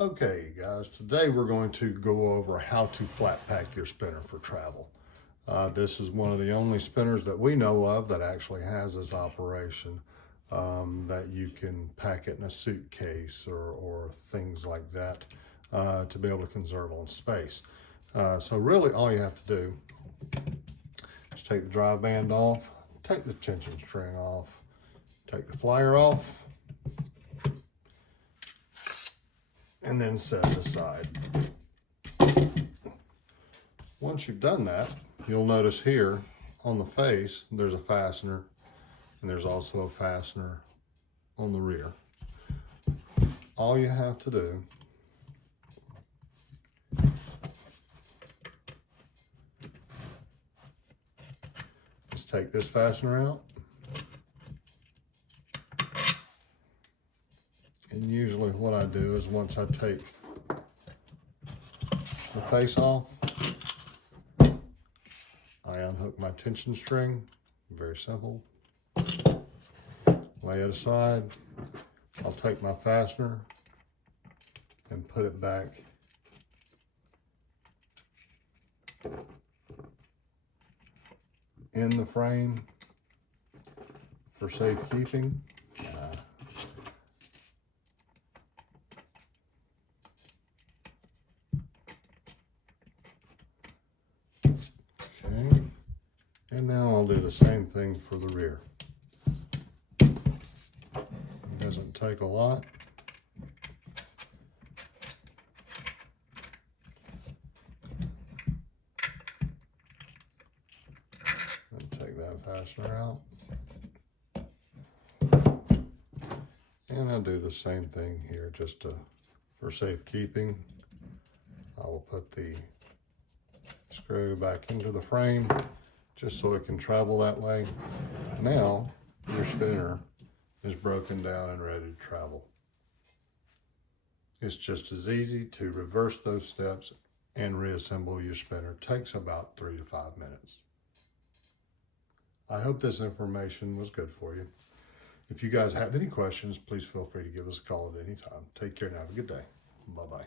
Okay guys, today we're going to go over how to flat pack your spinner for travel. This is one of the only spinners that we know of that actually has this operation, that you can pack it in a suitcase or things like that to be able to conserve on space. So really all you have to do is take the drive band off, take the tension string off, take the flyer off, and then set it aside. Once you've done that, you'll notice here on the face there's a fastener, and there's also a fastener on the rear. All you have to do is take this fastener out, and usually what I do is once I take the face off, I unhook my tension string. Very simple. Lay it aside. I'll take my fastener and put it back in the frame for safekeeping. Okay, and now I'll do the same thing for the rear. It doesn't take a lot. Take that fastener out. And I'll do the same thing here just for safekeeping. I will put the screw back into the frame just so it can travel that way. Now your spinner is broken down and ready to travel. It's just as easy to reverse those steps and reassemble your spinner. It takes about 3 to 5 minutes. I hope this information was good for you. If you guys have any questions, please feel free to give us a call at any time. Take care and have a good day. Bye-bye.